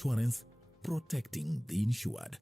Insurance, protecting the insured.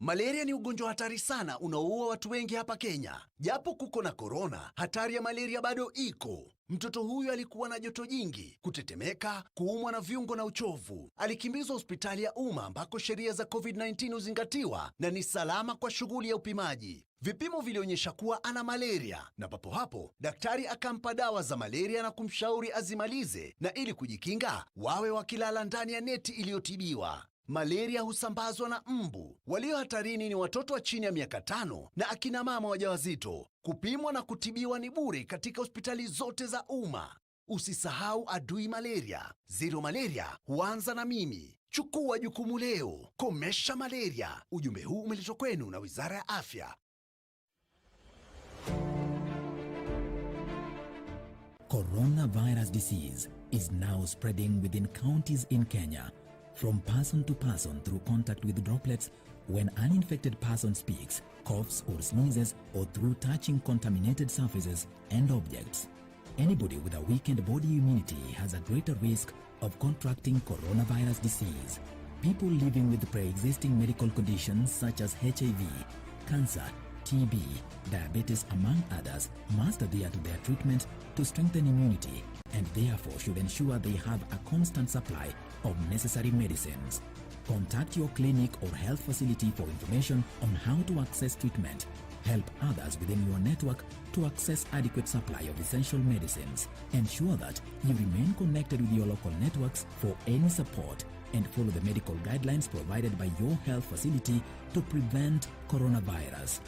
Malaria ni ugonjwa hatari sana unaoua watu wengi hapa Kenya. Japo kuko na corona, hatari ya malaria bado iko. Mtoto huyu alikuwa na joto jingi, kutetemeka, kuumwa na viungo na uchovu. Alikimbizwa hospitali ya umma ambako sheria za COVID-19 huzingatiwa na ni salama kwa shughuli ya upimaji. Vipimo vilionyesha kuwa ana malaria na papo hapo daktari akampa dawa za malaria na kumshauri azimalize, na ili kujikinga wawe wakilala ndani ya neti iliyotibiwa. Malaria husambazwa na mbu. Walio hatarini ni watoto wa chini ya miaka 5 na akina mama wajawazito. Kupimwa na kutibiwa ni bure katika hospitali zote za umma. Usisahau adui malaria. Zero malaria huanza na mimi. Chukua jukumu leo. Komesha malaria. Ujumbe huu umeletwa kwenu na Wizara ya Afya. Coronavirus disease is now spreading within counties in Kenya, from person to person through contact with droplets when an infected person speaks, coughs or sneezes, or through touching contaminated surfaces and objects. Anybody with a weakened body immunity has a greater risk of contracting coronavirus disease. People living with pre-existing medical conditions such as HIV, cancer, TB, diabetes among others must adhere to their treatment to strengthen immunity and therefore should ensure they have a constant supply of necessary medicines. Contact your clinic or health facility for information on how to access treatment. Help others within your network to access adequate supply of essential medicines. Ensure that you remain connected with your local networks for any support and follow the medical guidelines provided by your health facility to prevent coronavirus.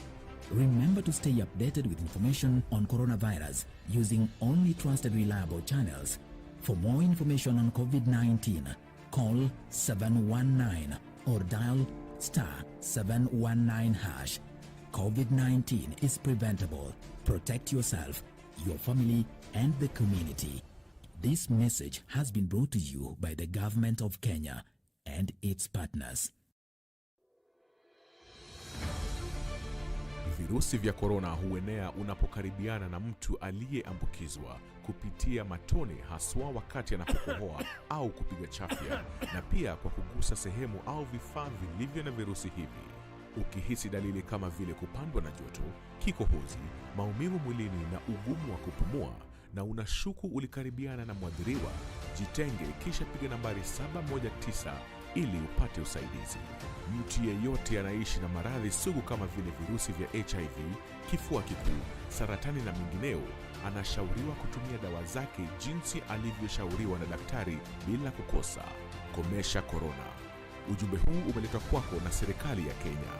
Remember to stay updated with information on coronavirus using only trusted reliable channels. For more information on COVID-19, call 719 or dial *719#. COVID-19 is preventable. Protect yourself, your family, and the community. This message has been brought to you by the Government of Kenya and its partners. Virusi vya korona huenea unapokaribiana na mtu aliyeambukizwa kupitia matone, haswa wakati anapokohoa au kupiga chafya, na pia kwa kugusa sehemu au vifaa vilivyo na virusi hivi. Ukihisi dalili kama vile kupandwa na joto, kikohozi, maumivu mwilini na ugumu wa kupumua, na unashuku ulikaribiana na mwadhiriwa, jitenge kisha piga nambari 719 ili upate usaidizi. Mtu yeyote anaishi na maradhi sugu kama vile virusi vya HIV, kifua kikuu, saratani na mengineo anashauriwa kutumia dawa zake jinsi alivyoshauriwa na daktari bila kukosa. Komesha korona. Ujumbe huu umeletwa kwako na serikali ya Kenya.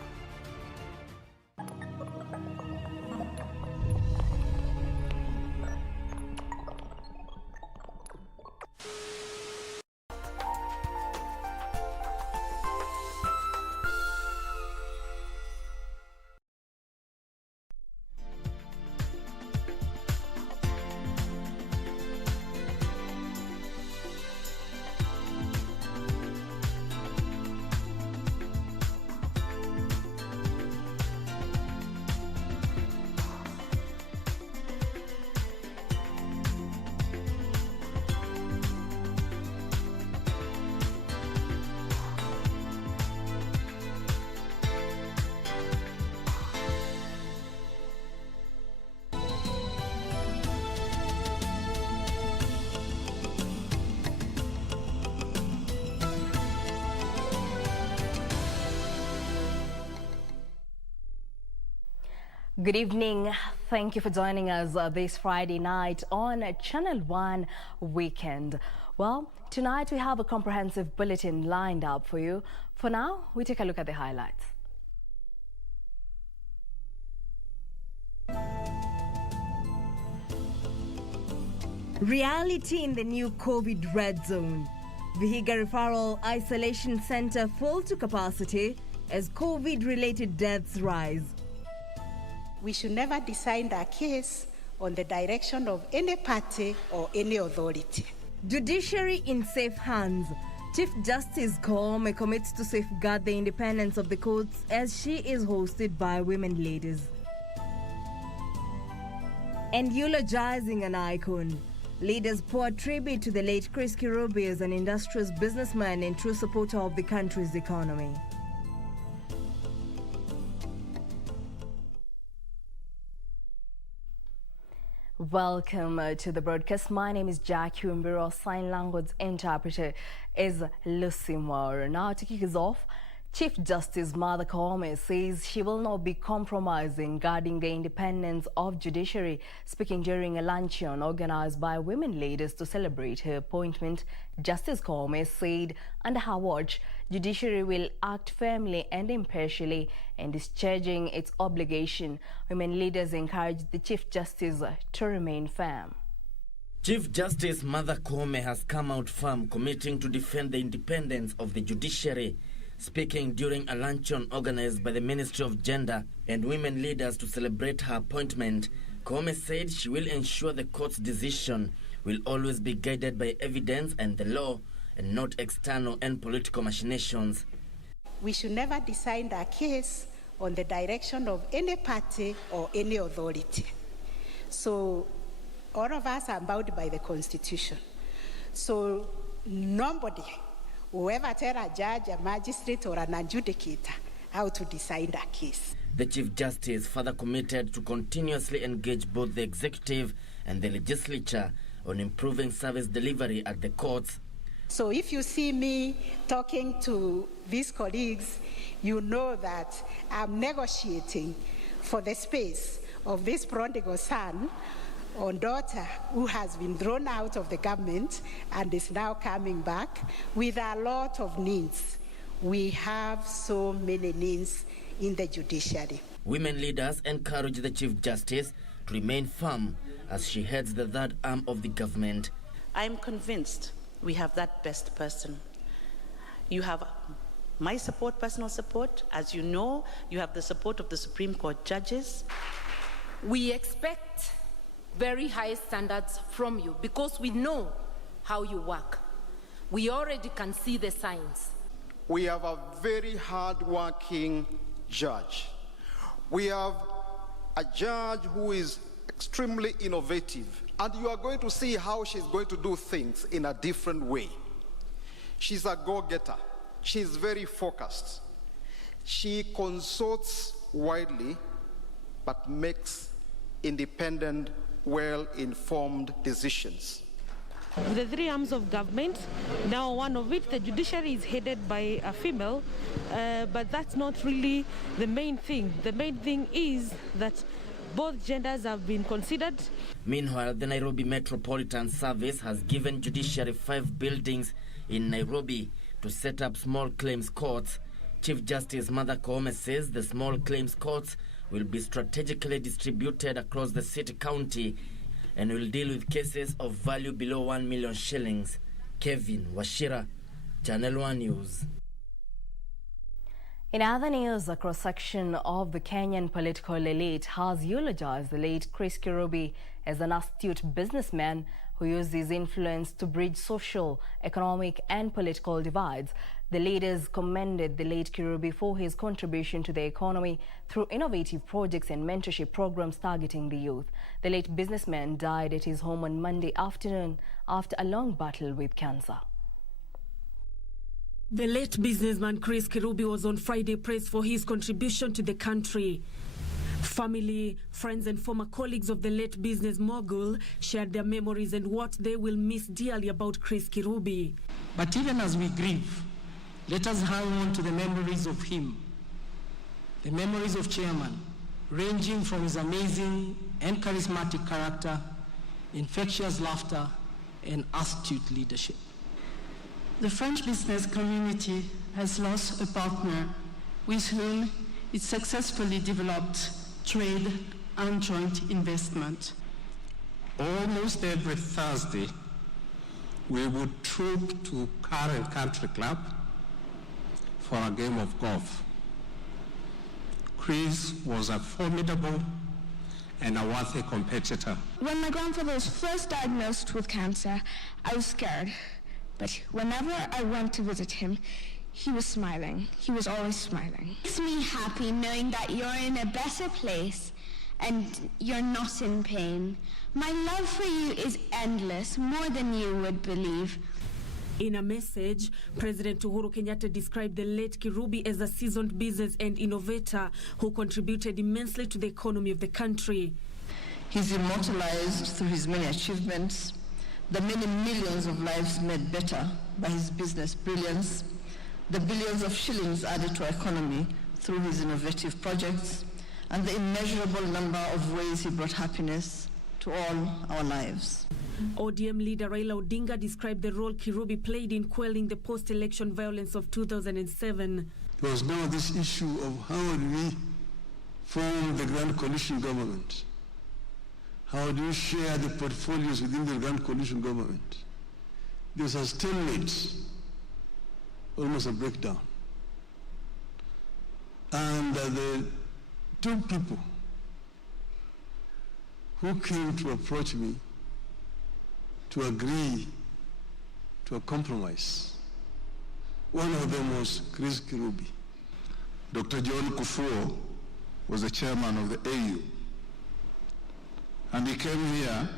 Good evening. Thank you for joining us this Friday night on Channel 1 Weekend. Well, tonight we have a comprehensive bulletin lined up for you. For now, we take a look at the highlights. Reality in the new COVID red zone. Vihiga Referral Isolation Center full to capacity as COVID-related deaths rise. We should never decide a case on the direction of any party or any authority. Judiciary in safe hands. Chief Justice Koome commits to safeguard the independence of the courts as she is hosted by women leaders. And eulogizing an icon. Leaders pour tribute to the late Chris Kirubi as an industrious businessman and true supporter of the country's economy. Welcome to the broadcast. My name is Jacky. Wambiru. Sign language interpreter is Lucy Moore. Now to kick us off, Chief Justice Martha Koome says she will not be compromising guarding the independence of Judiciary. Speaking during a luncheon organized by women leaders to celebrate her appointment, Justice Koome said under her watch, Judiciary will act firmly and impartially in discharging its obligation. Women leaders encouraged the Chief Justice to remain firm. Chief Justice Martha Koome has come out firm, committing to defend the independence of the judiciary. Speaking during a luncheon organized by the Ministry of Gender and Women Leaders to celebrate her appointment, Koome said she will ensure the court's decision will always be guided by evidence and the law and not external and political machinations. We should never decide a case on the direction of any party or any authority. So all of us are bound by the Constitution. So nobody will ever tell a judge, a magistrate, or an adjudicator how to decide a case. The Chief Justice further committed to continuously engage both the executive and the legislature on improving service delivery at the courts. So if you see me talking to these colleagues, you know that I'm negotiating for the space of this prodigal son or daughter who has been thrown out of the government and is now coming back with a lot of needs. We have so many needs in the judiciary. Women leaders encourage the Chief Justice to remain firm as she heads the third arm of the government. I'm convinced we have that best person. You have my support, personal support. As you know, you have the support of the Supreme Court judges. We expect very high standards from you because we know how you work. We already can see the signs. We have a very hard-working judge. We have a judge who is extremely innovative, and you are going to see how she's going to do things in a different way. She's a go-getter. She's very focused. She consults widely, but makes independent, well-informed decisions. The three arms of government, now one of it, the judiciary, is headed by a female, but that's not really the main thing. The main thing is that both genders have been considered. Meanwhile, the Nairobi Metropolitan Service has given Judiciary 5 buildings in Nairobi to set up small claims courts. Chief Justice Martha Koome says the small claims courts will be strategically distributed across the city county and will deal with cases of value below 1 million shillings. Kevin Washira, Channel 1 News. In other news, a cross-section of the Kenyan political elite has eulogized the late Chris Kirubi as an astute businessman who used his influence to bridge social, economic and political divides. The leaders commended the late Kirubi for his contribution to the economy through innovative projects and mentorship programs targeting the youth. The late businessman died at his home on Monday afternoon after a long battle with cancer. The late businessman Chris Kirubi was on Friday praised for his contribution to the country. Family, friends and former colleagues of the late business mogul shared their memories and what they will miss dearly about Chris Kirubi. But even as we grieve, let us hang on to the memories of him, the memories of Chairman, ranging from his amazing and charismatic character, infectious laughter, and astute leadership. The French business community has lost a partner with whom it successfully developed trade and joint investment. Almost every Thursday, we would troop to Karen Country Club for a game of golf. Chris was a formidable and a worthy competitor. When my grandfather was first diagnosed with cancer, I was scared. But whenever I went to visit him, he was smiling. He was always smiling. It makes me happy knowing that you're in a better place and you're not in pain. My love for you is endless, more than you would believe. In a message, President Uhuru Kenyatta described the late Kirubi as a seasoned business and innovator who contributed immensely to the economy of the country. He's immortalized through his many achievements, the many millions of lives made better by his business brilliance, the billions of shillings added to our economy through his innovative projects, and the immeasurable number of ways he brought happiness to all our lives. ODM leader Raila Odinga described the role Kirubi played in quelling the post-election violence of 2007. There was now this issue of how do we form the Grand Coalition government? How do you share the portfolios within the Grand Coalition government? There was a stalemate, almost a breakdown. And the two people who came to approach me to agree to a compromise, one of them was Chris Kirubi. Dr. John Kufuor was the chairman of the AU, and he came here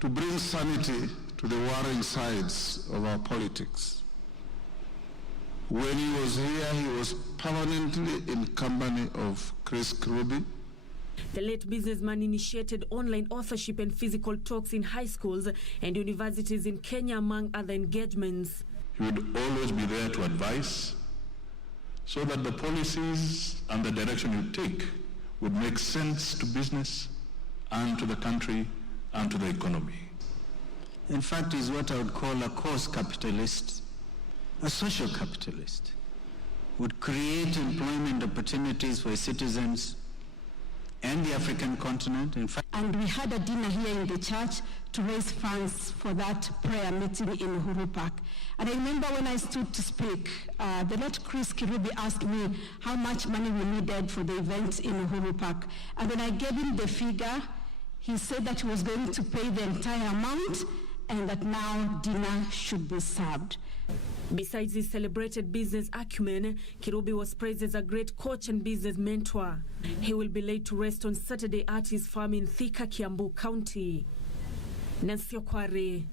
to bring sanity to the warring sides of our politics. When he was here, he was permanently in company of Chris Kirubi. The late businessman initiated online authorship and physical talks in high schools and universities in Kenya, among other engagements. He would always be there to advise so that the policies and the direction you take would make sense to business and to the country and to the economy. In fact, he's what I would call a cause capitalist, a social capitalist. Would create employment opportunities for his citizens and the African continent. In fact, and we had a dinner here in the church to raise funds for that prayer meeting in Uhuru Park. And I remember when I stood to speak, the late Chris Kirubi asked me how much money we needed for the event in Uhuru Park. And when I gave him the figure, he said that he was going to pay the entire amount and that now dinner should be served. Besides his celebrated business acumen, Kirubi was praised as a great coach and business mentor. He will be laid to rest on Saturday at his farm in Thika, Kiambu County. Nancy Okware,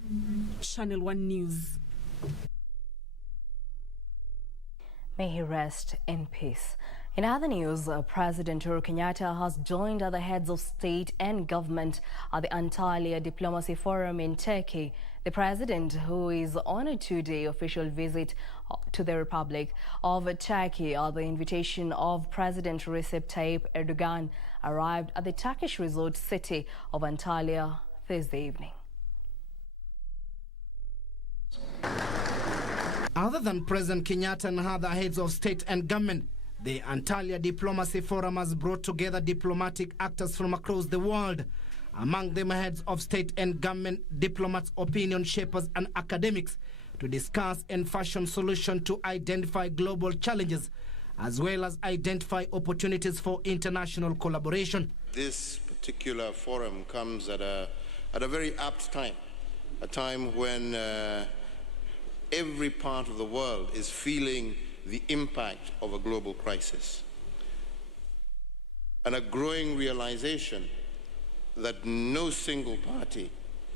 Channel 1 News. May he rest in peace. In other news, President Uhuru Kenyatta has joined other heads of state and government at the Antalya Diplomacy Forum in Turkey. The president, who is on a two-day official visit to the Republic of Turkey at the invitation of President Recep Tayyip Erdogan, arrived at the Turkish resort city of Antalya Thursday evening. Other than President Kenyatta and other heads of state and government, the Antalya Diplomacy Forum has brought together diplomatic actors from across the world. Among them, heads of state and government, diplomats, opinion shapers, and academics to discuss and fashion solutions to identify global challenges, as well as identify opportunities for international collaboration. This particular forum comes at a very apt time, a time when every part of the world is feeling the impact of a global crisis, and a growing realization that no single party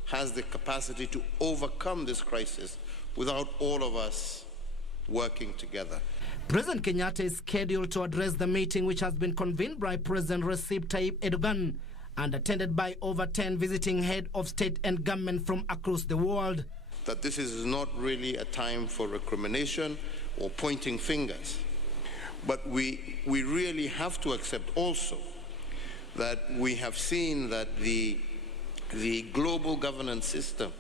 has the capacity to overcome this crisis without all of us working together. President Kenyatta is scheduled to address the meeting, which has been convened by President Recep Tayyip Erdogan and attended by over 10 visiting heads of state and government from across the world. That this is not really a time for recrimination or pointing fingers, but we really have to accept also that we have seen that the global governance system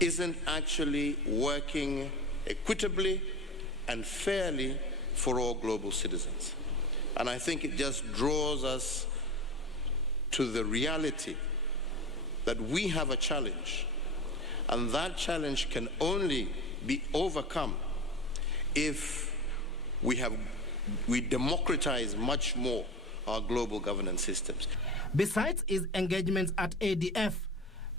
isn't actually working equitably and fairly for all global citizens. And I think it just draws us to the reality that we have a challenge, and that challenge can only be overcome if we democratize much more our global governance systems. Besides his engagements at ADF,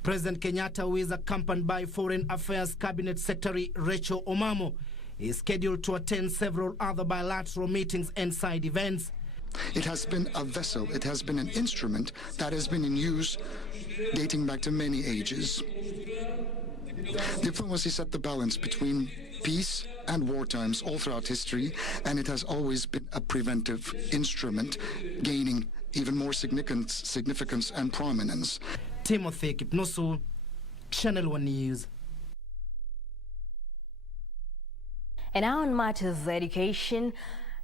President Kenyatta, who is accompanied by Foreign Affairs Cabinet Secretary Rachel Omamo, is scheduled to attend several other bilateral meetings and side events. It has been a vessel, it has been an instrument that has been in use dating back to many ages. Diplomacy set the balance between peace and war times all throughout history, and it has always been a preventive instrument, gaining even more significance and prominence. Timothy Kipnusu, Channel 1 News. And now on matters education.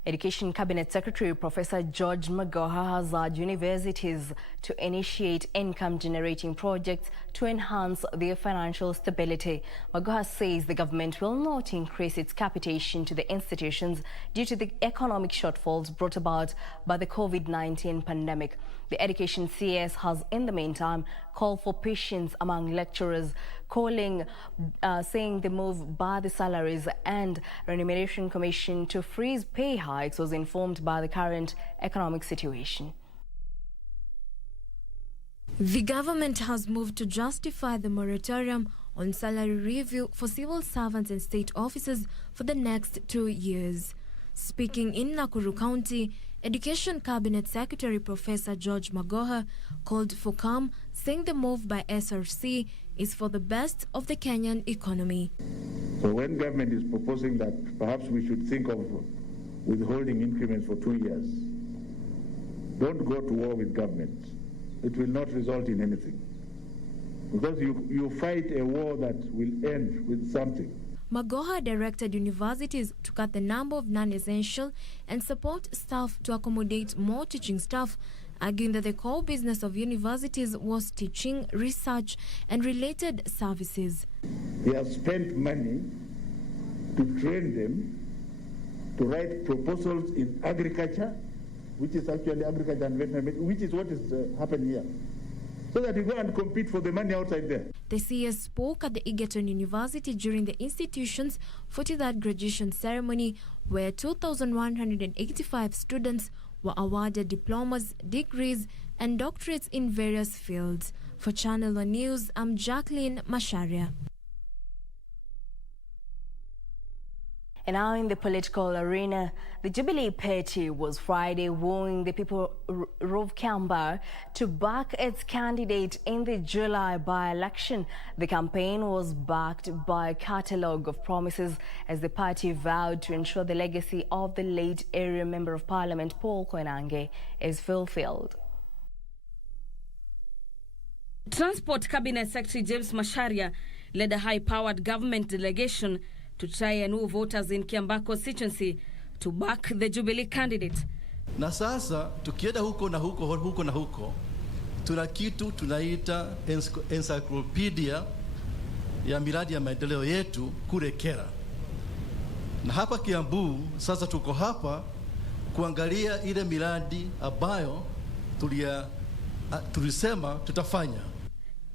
Education Cabinet Secretary Professor George Magoha has urged universities to initiate income-generating projects to enhance their financial stability. Magoha says the government will not increase its capitation to the institutions due to the economic shortfalls brought about by the COVID-19 pandemic. The Education CS has, in the meantime, called for patience among lecturers, saying the move by the Salaries and Remuneration Commission to freeze pay hikes was informed by the current economic situation. The government has moved to justify the moratorium on salary review for civil servants and state officers for the next 2 years. Speaking in Nakuru County, Education Cabinet Secretary Professor George Magoha called for calm, saying the move by SRC is for the best of the Kenyan economy. So when government is proposing that perhaps we should think of withholding increments for 2 years, don't go to war with government. It will not result in anything. Because you fight a war that will end with something. Magoha directed universities to cut the number of non-essential and support staff to accommodate more teaching staff, arguing that the core business of universities was teaching, research and related services. They have spent money to train them to write proposals in agriculture, which is actually agriculture and veterinary, which is what is happening here. So that you go and compete for the money outside there. The CS spoke at the Egerton University during the institution's 43rd graduation ceremony, where 2,185 students were awarded diplomas, degrees and doctorates in various fields. For Channel 1 News, I'm Jacqueline Masharia. And now in the political arena, the Jubilee Party was Friday wooing the people of Kamba to back its candidate in the July by-election. The campaign was backed by a catalogue of promises as the party vowed to ensure the legacy of the late area Member of Parliament Paul Koinange is fulfilled. Transport Cabinet Secretary James Masharia led a high-powered government delegation to try and move voters in Kiambaa constituency to back the Jubilee candidate. Na sasa tukienda huko na huko tuna kitu tunaita encyclopedia ya miradi ya maendeleo yetu kule Kera. Na hapa Kiambu sasa tuko hapa kuangalia ile miradi ambayo tulisema tutafanya.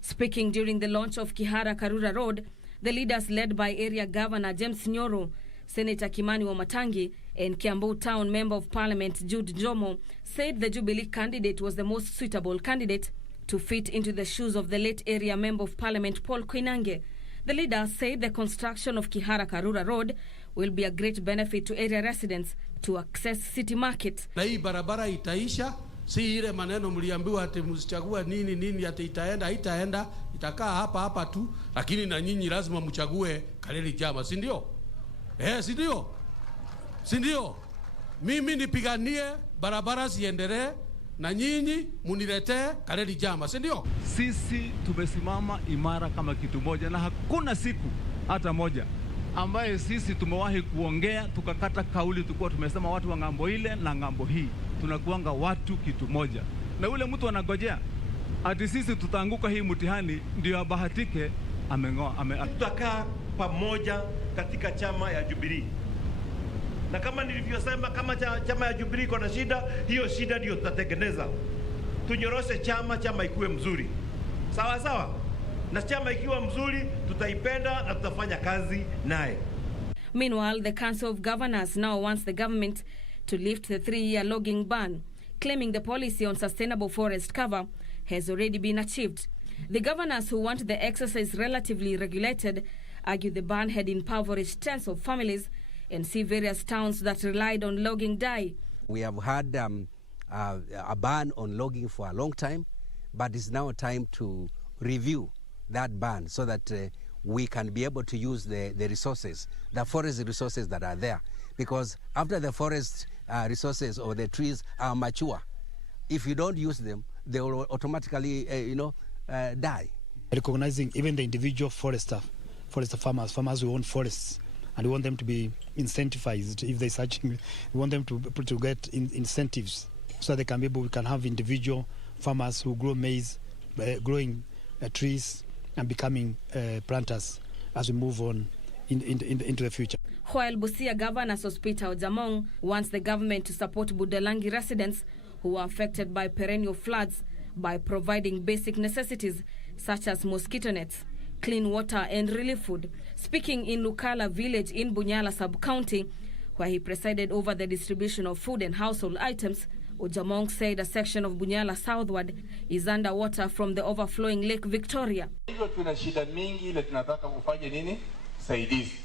Speaking during the launch of Kihara Karura Road, the leaders led by Area Governor James Nyoro, Senator Kimani Wamatangi and Kiambu Town Member of Parliament Jude Jomo said the Jubilee candidate was the most suitable candidate to fit into the shoes of the late Area Member of Parliament Paul Koinange. The leaders said the construction of Kihara Karura Road will be a great benefit to area residents to access city market. Na hii barabara itaisha, si ile maneno mliambiwa ati msichagua nini ati itaenda, itakaa hapa tu, lakini na nyinyi lazima mchague Kaleli Jama, si ndio? Si ndio? Mimi nipiganie barabara ziendelee na nyinyi muniletee Kaleli Jama, si ndio? Sisi tumesimama imara kama kitu moja na hakuna siku hata moja ambaye sisi tumewahi kuongea tukakata kauli tukua tumesema watu wa ngambo ile na ngambo hii tunakuanga watu kitu moja. Na ule mtu anagojea ati sisi tutaanguka hii mtihani ndio abahatike ameng'oa. Tutakaa pamoja katika chama ya Jubilee. Na kama nilivyosema, kama chama ya Jubilee iko na shida, hiyo shida ndio tutatengeneza. Tunyoroshe chama ikuwe mzuri. Sawa. Na chama ikiwa mzuri, tutaipenda na tutafanya kazi naye. Meanwhile, the Council of Governors now wants the government to lift the 3-year logging ban, claiming the policy on sustainable forest cover has already been achieved. The governors who want the exercise relatively regulated argue the ban had impoverished tens of families and see various towns that relied on logging die. We have had a ban on logging for a long time, but it's now time to review that ban so that we can be able to use the resources, the forest resources that are there. Because after the forest resources or the trees are mature, if you don't use them, they will automatically, die. Recognizing even the individual forest farmers who own forests, and we want them to be incentivized if they're searching. We want them to get incentives so they can we can have individual farmers who grow maize, growing trees and becoming planters as we move on into the future. While Busia Governor Sospita Ojamong wants the government to support Budalangi residents who are affected by perennial floods by providing basic necessities such as mosquito nets, clean water and relief food. Speaking in Lukala village in Bunyala sub-county, where he presided over the distribution of food and household items, Ojamong said a section of Bunyala southward is underwater from the overflowing Lake Victoria. Hivyo tuna shida mingi ile tunataka kufanya nini? Saidizi.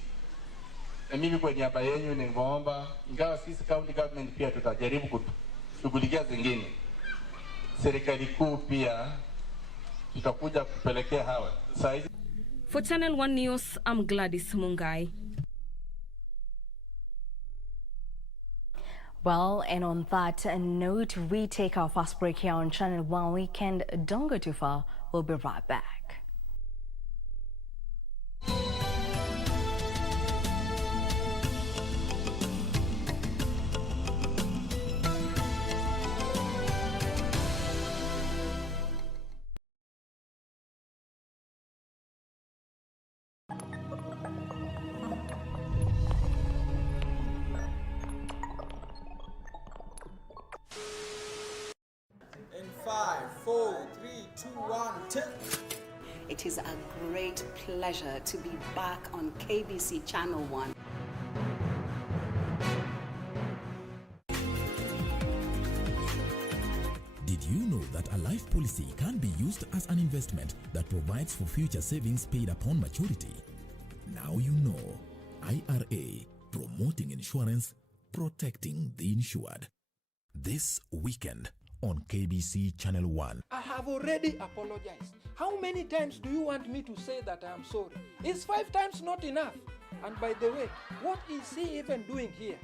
Na mimi kwa niaba yenu ningeomba, ingawa sisi county government pia tutajaribu kushughulikia zingine. Serikali kuu pia tutakuja kupelekea hawa. For Channel 1 News, I'm Gladys Mungai. Well, and on that note, we take our first break here on Channel 1 Weekend. Don't go too far. We'll be right back. In 5, 4, 3, 2, 1, 10. It is a great pleasure to be back on KBC Channel 1. Did you know that a life policy can be used as an investment that provides for future savings paid upon maturity? Now you know. IRA, promoting insurance, protecting the insured. This weekend on KBC Channel 1. I have already apologized. How many times do you want me to say that I am sorry? Is 5 times not enough? And by the way, what is he even doing here?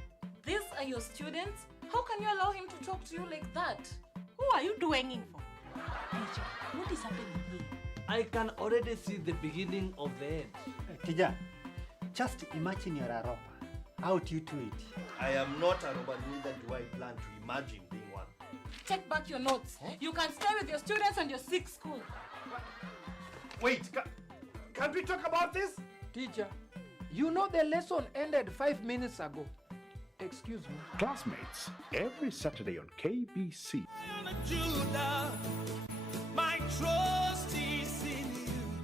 These are your students? How can you allow him to talk to you like that? Who are you doing it for? Teacher, what is happening here? I can already see the beginning of the end. Kija, just imagine you're a robber. How do you do it? I am not a robber, neither do I plan to imagine being one. Take back your notes. Huh? You can stay with your students and your sick school. Wait, can't we talk about this? Teacher, you know the lesson ended 5 minutes ago. Excuse me. Classmates, every Saturday on KBC.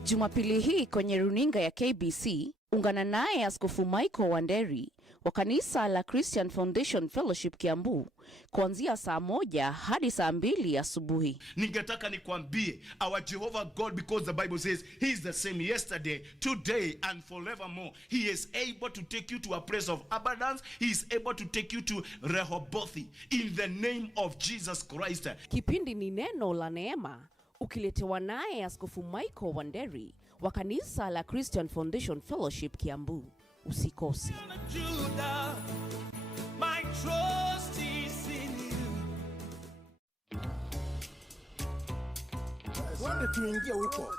Jumapili hii kwenye runinga ya KBC, ungana naye Askofu Michael Wanderi wa kanisa la Christian Foundation Fellowship Kiambu kuanzia saa 1 hadi saa 2 asubuhi. Ningetaka nikwambie, our Jehovah God, because the Bible says he is the same yesterday, today and forevermore. He is able to take you to a place of abundance. He is able to take you to Rehoboth in the name of Jesus Christ. Kipindi ni neno la neema, ukiletewa naye Askofu Michael Wanderi wa kanisa la Christian Foundation Fellowship Kiambu. Usikose. My trust is in you. Wende tuingie huko.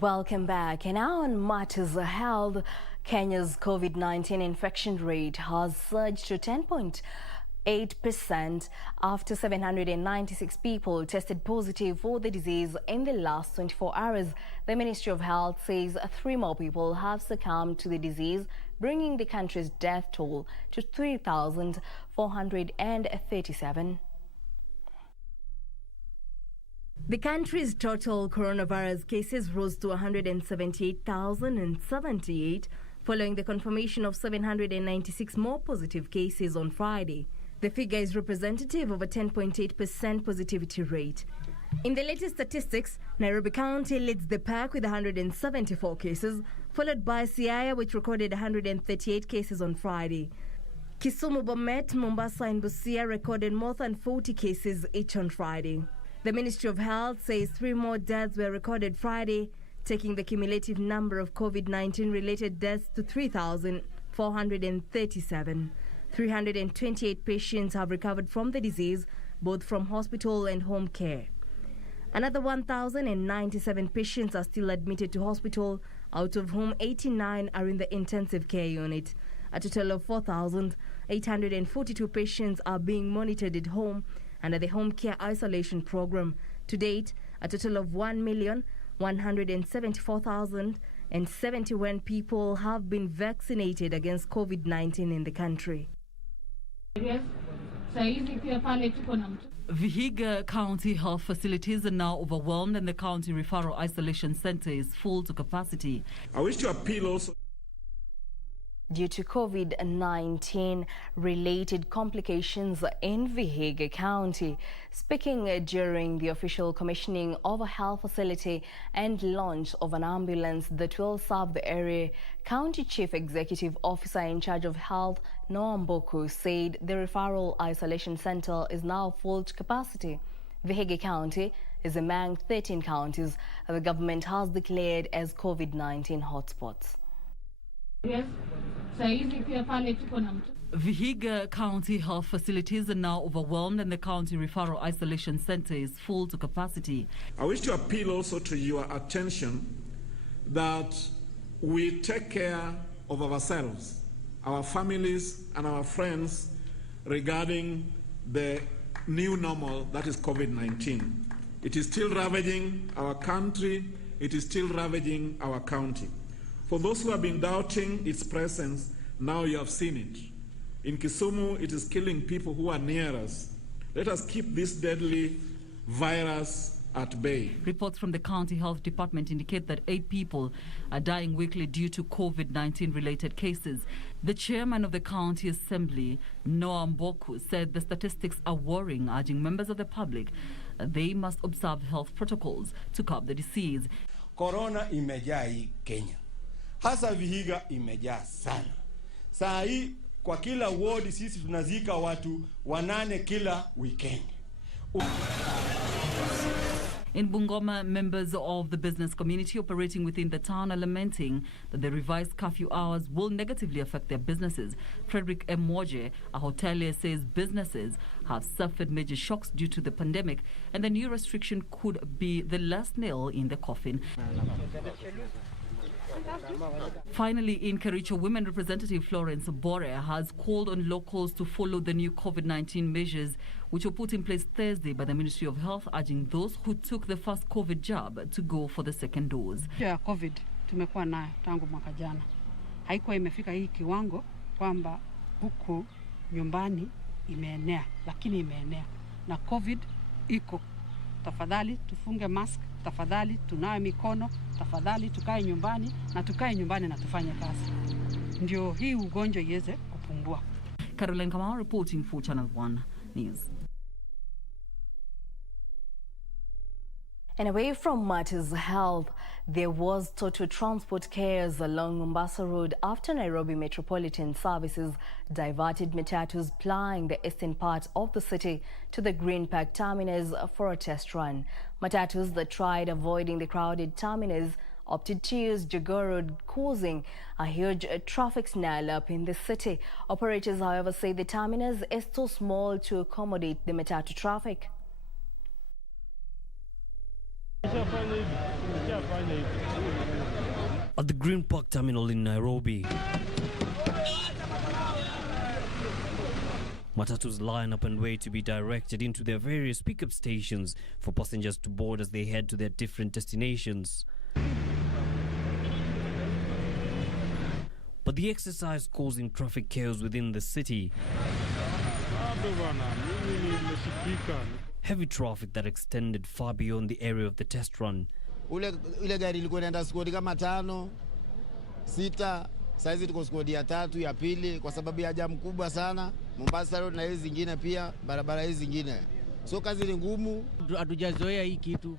Welcome back. And now on matters of health, Kenya's COVID-19 infection rate has surged to 10.8% after 796 people tested positive for the disease in the last 24 hours. The Ministry of Health says 3 more people have succumbed to the disease, bringing the country's death toll to 3,437. The country's total coronavirus cases rose to 178,078 following the confirmation of 796 more positive cases on Friday. The figure is representative of a 10.8% positivity rate. In the latest statistics, Nairobi County leads the pack with 174 cases, followed by Siaya, which recorded 138 cases on Friday. Kisumu, Bomet, Mombasa and Busia recorded more than 40 cases each on Friday. The Ministry of Health says 3 more deaths were recorded Friday, taking the cumulative number of COVID-19 related deaths to 3,437. 328 patients have recovered from the disease, both from hospital and home care. Another 1,097 patients are still admitted to hospital, out of whom 89 are in the intensive care unit. A total of 4,842 patients are being monitored at home under the home care isolation program. To date, a total of 1,174,071 people have been vaccinated against COVID-19 in the country. Vihiga County health facilities are now overwhelmed and the county referral isolation center is full to capacity. I wish to appeal also. Due to COVID-19 related complications in Vihiga County. Speaking during the official commissioning of a health facility and launch of an ambulance that will serve the area, County Chief Executive Officer in charge of health, Noah Mboku, said the referral isolation center is now full to capacity. Vihiga County is among 13 counties the government has declared as COVID-19 hotspots. Vihiga County health facilities are now overwhelmed and the county referral isolation center is full to capacity. I wish to appeal also to your attention that we take care of ourselves, our families and our friends regarding the new normal that is COVID-19. It is still ravaging our country, it is still ravaging our county. For those who have been doubting its presence, now you have seen it. In Kisumu, it is killing people who are near us. Let us keep this deadly virus at bay. Reports from the county health department indicate that 8 people are dying weekly due to COVID-19 related cases. The chairman of the county assembly, Noah Mboku, said the statistics are worrying, urging members of the public they must observe health protocols to curb the disease. Corona imejaa hii Kenya. Hasa Vihiga imejaa sana. Saa hii kwa kila ward sisi tunazika watu 8 kila weekend. In Bungoma, members of the business community operating within the town are lamenting that the revised curfew hours will negatively affect their businesses. Frederick Mwoje, a hotelier, says businesses have suffered major shocks due to the pandemic and the new restriction could be the last nail in the coffin. Finally, in Kericho, Women Representative Florence Bore has called on locals to follow the new COVID-19 measures which were put in place Thursday by the Ministry of Health, urging those who took the first COVID jab to go for the second dose. Ya COVID tumekuwa nayo tangu mwaka jana. Haikuwa imefika hii kiwango kwamba huku nyumbani imeenea, lakini imeenea. Na COVID iko. Tafadhali tufunge mask, tafadhali tunawe mikono, tafadhali tukae nyumbani na tufanye kazi. Ndio hii ugonjwa iweze kupungua. Caroline Kamau reporting for Channel 1 News. And away from matters of health, there was total transport chaos along Mombasa Road after Nairobi Metropolitan Services diverted matatus plying the eastern part of the city to the Green Park terminus for a test run. Matatus that tried avoiding the crowded terminus opted to use Jogoo Road, causing a huge traffic snarl-up in the city. Operators, however, say the terminus is too small to accommodate the matatu traffic. At the Green Park terminal in Nairobi, matatus line up and wait to be directed into their various pickup stations for passengers to board as they head to their different destinations. But the exercise causing traffic chaos within the city. heavy traffic that extended far beyond the area of the test run. Ile gari ilikuwa inaenda skodi kama 5, 6, saizi tuko skodi ya 3 ya pili kwa sababu ya jamu kubwa sana Mombasa Road na hizi zingine pia barabara hizi zingine. So kazi ni ngumu, hatujazoea hii kitu.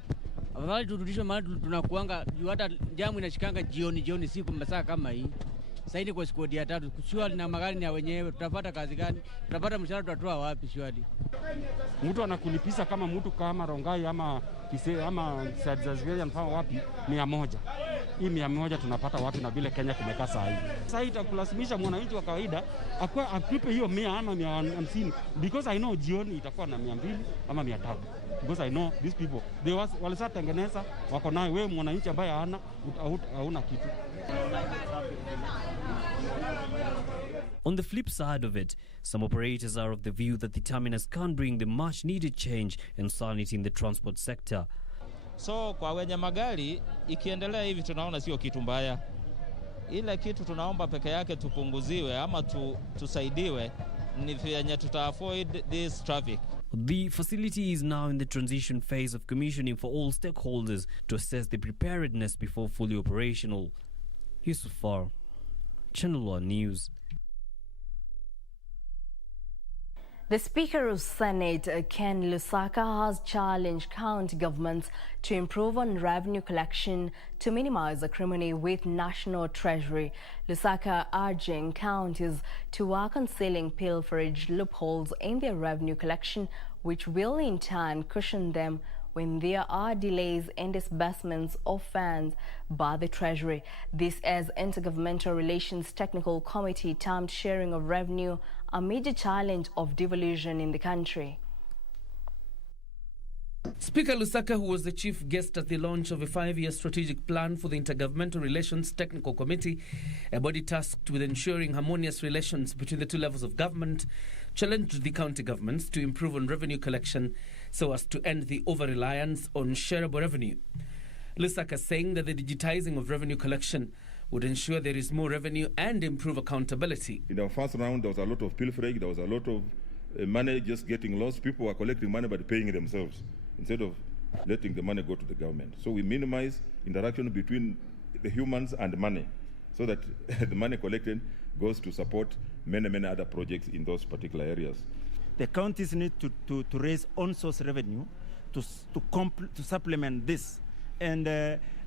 Afadhali turudishwe mahali tunakuanga juu hata jamu inashikanga jioni siku masaa kama hii. Sasa hivi kwa skodi ya 3 kushwali na magari ni ya wenyewe, tutapata kazi gani? Tutapata mshahara tutatoa wapi shwali? Mtu anakulipisa kama mtu kama Rongai ama Kisii ama Cybersecurity anafanya wapi 100. Hii 100 tunapata wapi na vile Kenya kumekaa saa hii? Sasa hii itakulazimisha mwananchi wa kawaida akupe hiyo 100 ama 150 because I know jioni itakuwa na 200 ama 300. Because I know these people walisatengeneza wako nayo, wewe mwananchi ambaye hauna kitu. On the flip side of it, some operators are of the view that the terminus can't bring the much needed change and sanity in the transport sector. So kwa wenye magari ikiendelea hivi tunaona sio kitu mbaya. Ile kitu tunaomba peke yake tupunguziwe ama tusaidiwe ni vyenye tuta-avoid this traffic. The facility is now in the transition phase of commissioning for all stakeholders to assess the preparedness before fully operational. Yusufar, Channel 1 News. The Speaker of Senate, Ken Lusaka, has challenged county governments to improve on revenue collection to minimize acrimony with National Treasury. Lusaka urging counties to work on sealing pilferage loopholes in their revenue collection, which will in turn cushion them when there are delays in disbursements of funds by the Treasury. This as Intergovernmental Relations Technical Committee termed sharing of revenue a major challenge of devolution in the country. Speaker Lusaka, who was the chief guest at the launch of a 5-year strategic plan for the Intergovernmental Relations Technical Committee, a body tasked with ensuring harmonious relations between the two levels of government, challenged the county governments to improve on revenue collection so as to end the over-reliance on shareable revenue. Lusaka saying that the digitizing of revenue collection would ensure there is more revenue and improve accountability. In our first round, there was a lot of pilferage, there was a lot of money just getting lost. People were collecting money but paying themselves instead of letting the money go to the government. So we minimize interaction between the humans and money so that the money collected goes to support many other projects in those particular areas. The counties need to raise on-source revenue to supplement this. And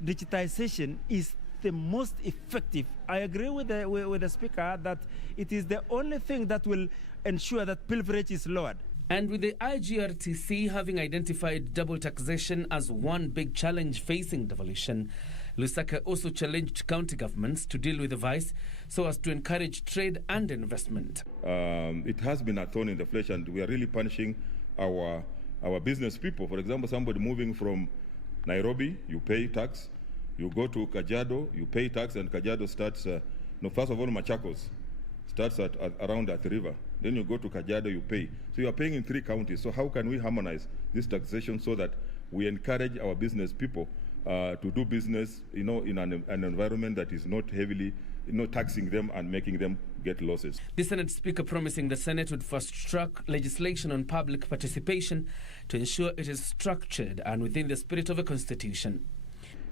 digitization is the most effective. I agree with the Speaker that it is the only thing that will ensure that pilferage is lowered. And with the IGRTC having identified double taxation as one big challenge facing devolution, Lusaka also challenged county governments to deal with the vice so as to encourage trade and investment. It has been a thorn in the flesh, and we are really punishing our business people. For example, somebody moving from Nairobi, you pay tax. You go to Kajiado, you pay tax, and Kajiado starts, first of all, Machakos starts around Athi River. Then you go to Kajiado, you pay. So you are paying in 3 counties. So how can we harmonize this taxation so that we encourage our business people to do business, in an environment that is not heavily, taxing them and making them get losses? The Senate Speaker promising the Senate would fast-track legislation on public participation to ensure it is structured and within the spirit of a constitution.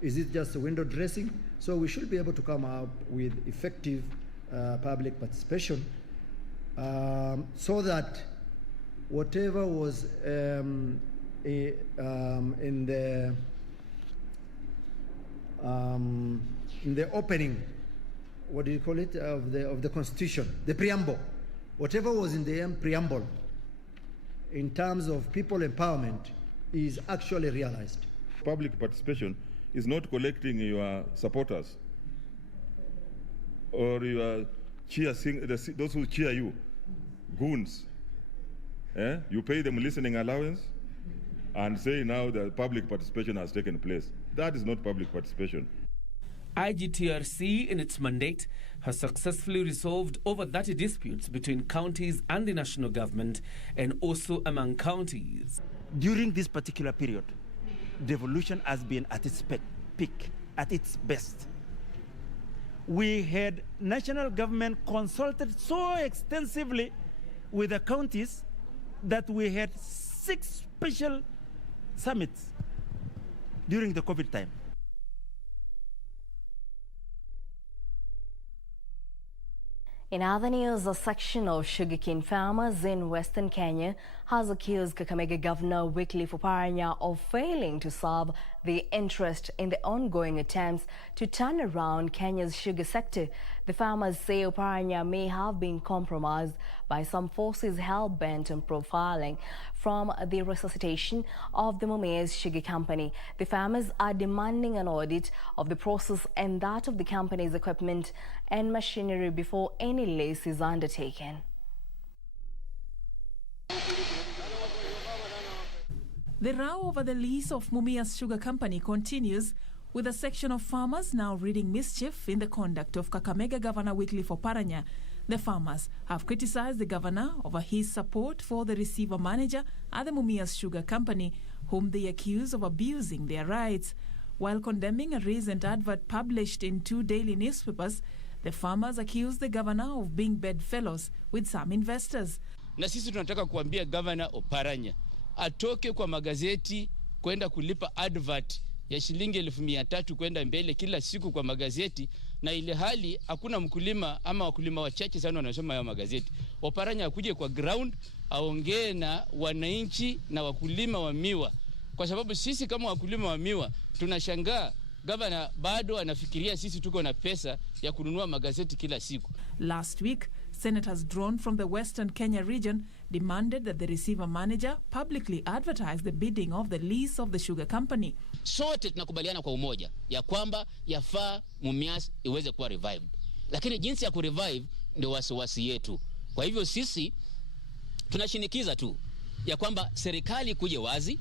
Is it just a window dressing? So we should be able to come up with effective public participation so that whatever was in the opening, what do you call it, of the Constitution, the preamble, whatever was in the preamble in terms of people empowerment is actually realized. Public participation is not collecting your supporters or your those who cheer you, goons. You pay them listening allowance and say now the public participation has taken place. That is not public participation. IGTRC, in its mandate, has successfully resolved over 30 disputes between counties and the national government and also among counties. During this particular period, devolution has been at its peak, at its best. We had national government consulted so extensively with the counties that we had 6 special summits during the COVID time. In other news, a section of sugarcane farmers in Western Kenya has accused Kakamega Governor Wycliffe Oparanya of failing to serve the interest in the ongoing attempts to turn around Kenya's sugar sector. The farmers say Oparanya may have been compromised by some forces hell-bent on profiling from the resuscitation of the Mumias Sugar Company. The farmers are demanding an audit of the process and that of the company's equipment and machinery before any lease is undertaken. The row over the lease of Mumias Sugar Company continues, with a section of farmers now reading mischief in the conduct of Kakamega Governor Wycliffe Oparanya. The farmers have criticized the governor over his support for the receiver manager at the Mumias Sugar Company, whom they accuse of abusing their rights. While condemning a recent advert published in 2 daily newspapers, the farmers accuse the governor of being bedfellows with some investors. Na sisi tunataka kuambia Governor Oparanya atoke kwa magazeti kwenda kulipa advert ya shilingi 1,300 kwenda mbele kila siku kwa magazeti, na ile hali hakuna mkulima ama wakulima wachache sana wanasoma hayo magazeti. Oparanya akuje kwa ground aongee na wananchi na wakulima wa miwa, kwa sababu sisi kama wakulima wa miwa tunashangaa Governor bado anafikiria sisi tuko na pesa ya kununua magazeti kila siku. Last week, senators drawn from the Western Kenya region demanded that the receiver manager publicly advertise the bidding of the lease of the sugar company. Sote tunakubaliana kwa umoja ya kwamba yafaa Mumias iweze kuwa revived. Lakini jinsi ya kurevive ndio wasiwasi yetu. Kwa hivyo sisi tunashinikiza tu ya kwamba serikali kuje wazi,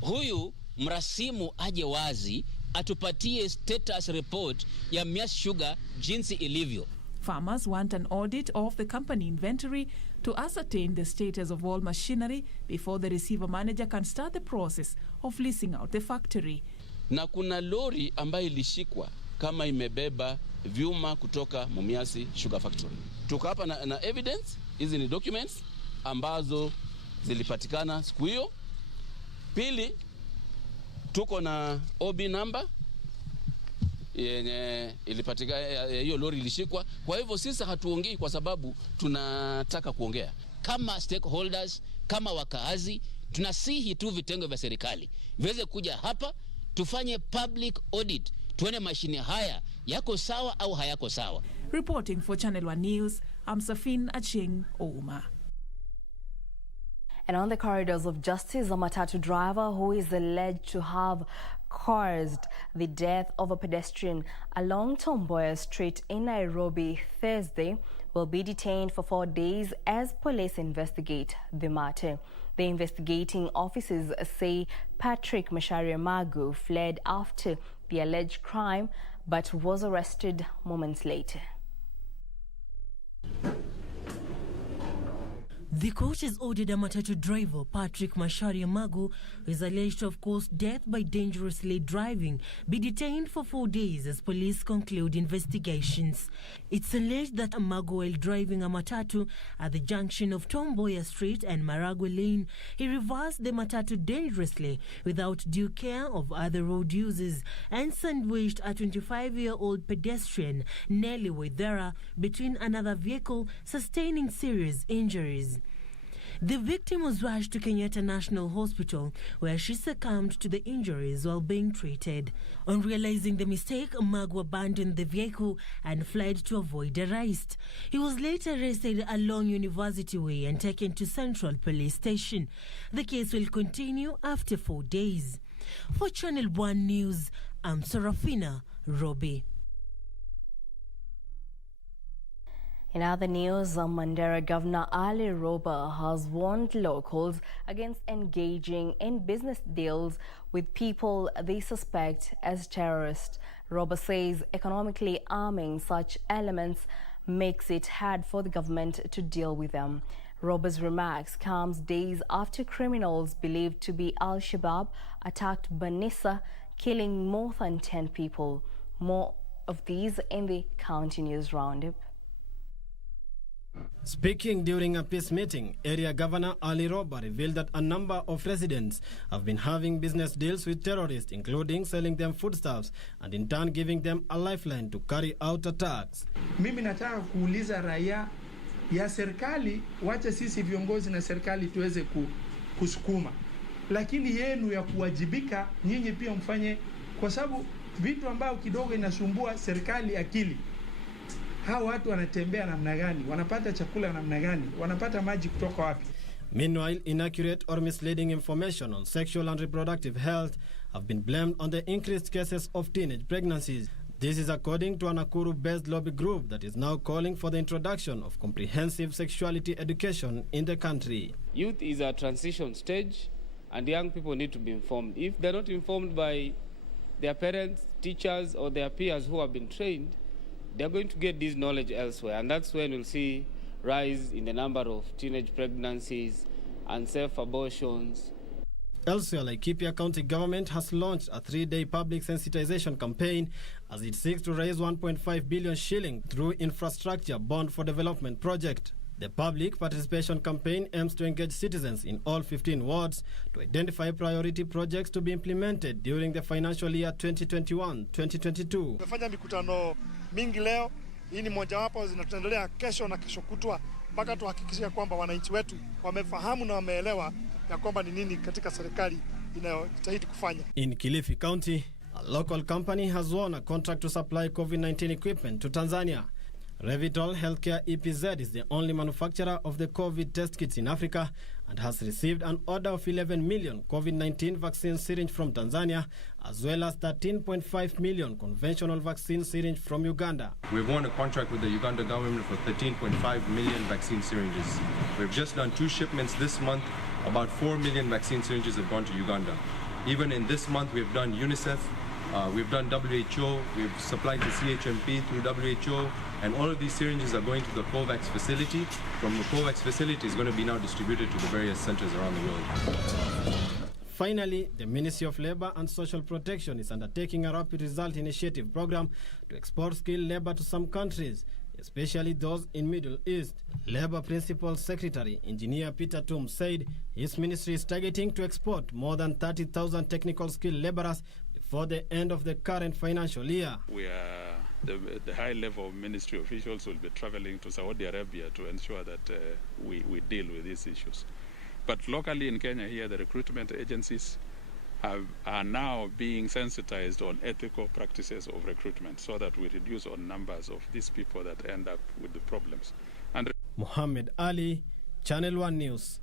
huyu mrasimu aje wazi, atupatie status report ya Mumias Sugar jinsi ilivyo. Farmers want an audit of the company inventory to ascertain the status of all machinery before the receiver manager can start the process of leasing out the factory. Na kuna lori ambayo ilishikwa kama imebeba vyuma kutoka Mumias Sugar Factory. Tuko hapa na evidence, hizi ni documents ambazo zilipatikana siku hiyo. Pili, tuko na OB number yenye ilipatikana, hiyo lori ilishikwa. Kwa hivyo sisi hatuongei kwa sababu tunataka kuongea. Kama stakeholders, kama wakaazi, tunasihi tu vitengo vya serikali viweze kuja hapa tufanye public audit, tuone mashine haya yako sawa au hayako sawa. Reporting for Channel 1 News, I'm Safin Aching Ouma. And on the corridors of justice, a matatu driver who is alleged to have caused the death of a pedestrian along Tom Mboya Street in Nairobi Thursday will be detained for 4 days as police investigate the matter. The investigating officers say Patrick Macharia Magu fled after the alleged crime but was arrested moments later. The court has ordered a matatu driver, Patrick Macharia Magu, who is alleged to have caused death by dangerously driving, be detained for 4 days as police conclude investigations. It's alleged that Magu, while driving a matatu at the junction of Tom Mboya Street and Maragwe Lane, he reversed the matatu dangerously without due care of other road users and sandwiched a 25-year-old pedestrian, Nelly Wedera, between another vehicle, sustaining serious injuries. The victim was rushed to Kenyatta National Hospital, where she succumbed to the injuries while being treated. On realizing the mistake, Magu abandoned the vehicle and fled to avoid arrest. He was later arrested along University Way and taken to Central Police Station. The case will continue after 4 days. For Channel 1 News, I'm Serafina Robi. In other news, Mandera Governor Ali Roba has warned locals against engaging in business deals with people they suspect as terrorists. Roba says economically arming such elements makes it hard for the government to deal with them. Roba's remarks comes days after criminals believed to be Al-Shabaab attacked Banissa, killing more than 10 people. More of these in the County News Roundup. Speaking during a peace meeting, Area Governor Ali Roba revealed that a number of residents have been having business deals with terrorists, including selling them foodstuffs and in turn giving them a lifeline to carry out attacks. Mimi nataka kuuliza raia ya serikali, wacha sisi viongozi na serikali tuweze kusukuma. Lakini yenu ya kuwajibika, nyinyi pia mfanye, kwa sababu vitu ambao kidogo inasumbua serikali akili. Hao watu wanatembea namna gani? Wanapata chakula namna gani? Wanapata maji kutoka wapi? Meanwhile, inaccurate or misleading information on sexual and reproductive health have been blamed on the increased cases of teenage pregnancies. This is according to a Nakuru-based lobby group that is now calling for the introduction of comprehensive sexuality education in the country. Youth is a transition stage and young people need to be informed. If they're not informed by their parents, teachers, or their peers who have been trained, they're going to get this knowledge elsewhere, and that's when we'll see rise in the number of teenage pregnancies and self-abortions. Elsewhere, Laikipia County government has launched a 3-day public sensitization campaign as it seeks to raise 1.5 billion shilling through infrastructure bond for development project. The public participation campaign aims to engage citizens in all 15 wards to identify priority projects to be implemented during the financial year 2021-2022. Tumefanya mikutano mingi leo, hii ni mojawapo zinatuendelea kesho na kesho kutwa mpaka tuhakikishe kwamba wananchi wetu wamefahamu na wameelewa ya kwamba ni nini katika serikali inayojitahidi kufanya. In Kilifi County, a local company has won a contract to supply COVID-19 equipment to Tanzania. Revitol Healthcare EPZ is the only manufacturer of the COVID test kits in Africa and has received an order of 11 million COVID-19 vaccine syringe from Tanzania, as well as 13.5 million conventional vaccine syringe from Uganda. We've won a contract with the Uganda government for 13.5 million vaccine syringes. We've just done 2 shipments this month. About 4 million vaccine syringes have gone to Uganda. Even in this month, we've done UNICEF, we've done WHO, we've supplied the CHMP through WHO, and all of these syringes are going to the COVAX facility. From the COVAX facility is going to be now distributed to the various centers around the world. Finally, the Ministry of Labour and Social Protection is undertaking a rapid result initiative program to export skilled labour to some countries, especially those in Middle East. Labour Principal Secretary Engineer Peter Tum said his ministry is targeting to export more than 30,000 technical skilled labourers before the end of the current financial year. We are the high-level ministry officials will be traveling to Saudi Arabia to ensure that we deal with these issues. But locally in Kenya here, the recruitment agencies are now being sensitized on ethical practices of recruitment so that we reduce on numbers of these people that end up with the problems. And Muhammad Ali, Channel 1 News.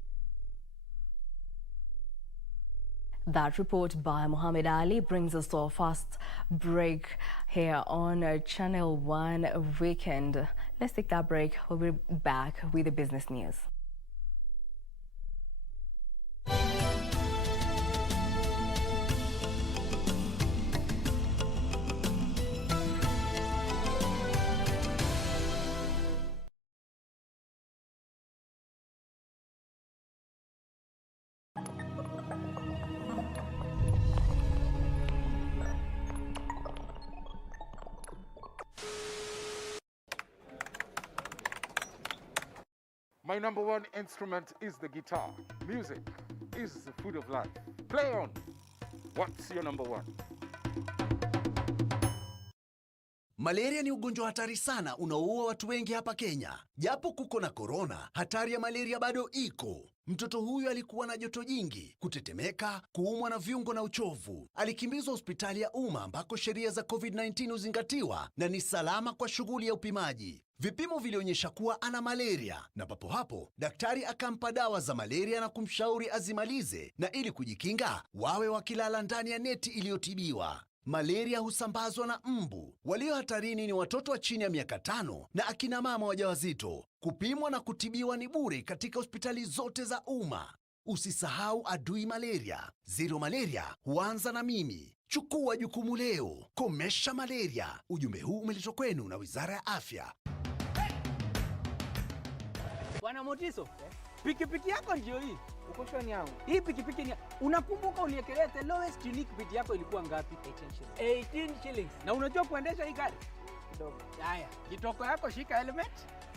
That report by Muhammad Ali brings us to our first break here on Channel 1 Weekend. Let's take that break. We'll be back with the business news. My number one instrument is the guitar. Music is the food of life. Play on. What's your number one? Malaria ni ugonjwa hatari sana unaoua watu wengi hapa Kenya. Japo kuko na corona, hatari ya malaria bado iko. Mtoto huyu alikuwa na joto jingi, kutetemeka, kuumwa na viungo na uchovu. Alikimbizwa hospitali ya umma ambako sheria za COVID-19 huzingatiwa na ni salama kwa shughuli ya upimaji. Vipimo vilionyesha kuwa ana malaria na papo hapo daktari akampa dawa za malaria na kumshauri azimalize, na ili kujikinga wawe wakilala ndani ya neti iliyotibiwa. Malaria husambazwa na mbu. Walio hatarini ni watoto wa chini ya miaka 5 na akina mama wajawazito. Kupimwa na kutibiwa ni bure katika hospitali zote za umma. Usisahau adui malaria. Zero malaria huanza na mimi. Chukua jukumu leo. Komesha malaria. Ujumbe huu umeletwa kwenu na Wizara ya Afya. Bwana Motiso, pikipiki yako ndio hii. Uko shoni yangu. Hii pikipiki ni unakumbuka uliekelea the lowest unique bid yako ilikuwa ngapi? 18 shillings. Na unajua kuendesha hii gari? Kidogo. Haya, kitoko yako shika helmet.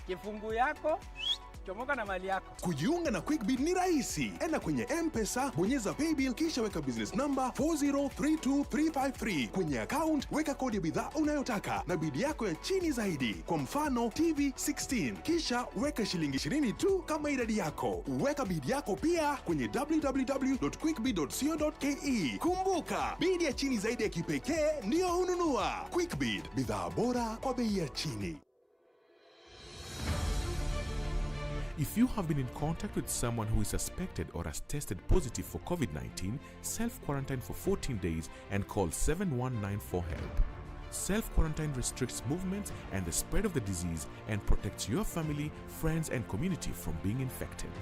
kifungu yako, chomoka na mali yako. Kujiunga na QuickBid ni rahisi. Enda kwenye M-Pesa, bonyeza paybill kisha weka business number 4032353. Kwenye account weka kodi ya bidhaa unayotaka na bidi yako ya chini zaidi. Kwa mfano TV 16. Kisha weka shilingi 20 tu kama idadi yako. Weka bidi yako pia kwenye www.quickbid.co.ke. Kumbuka, bidi ya chini zaidi ya kipekee ndio hununua. QuickBid, bidhaa bora kwa bei ya chini. If you have been in contact with someone who is suspected or has tested positive for COVID-19, self-quarantine for 14 days and call 7194 for help. Self-quarantine restricts movement and the spread of the disease and protects your family, friends and community from being infected.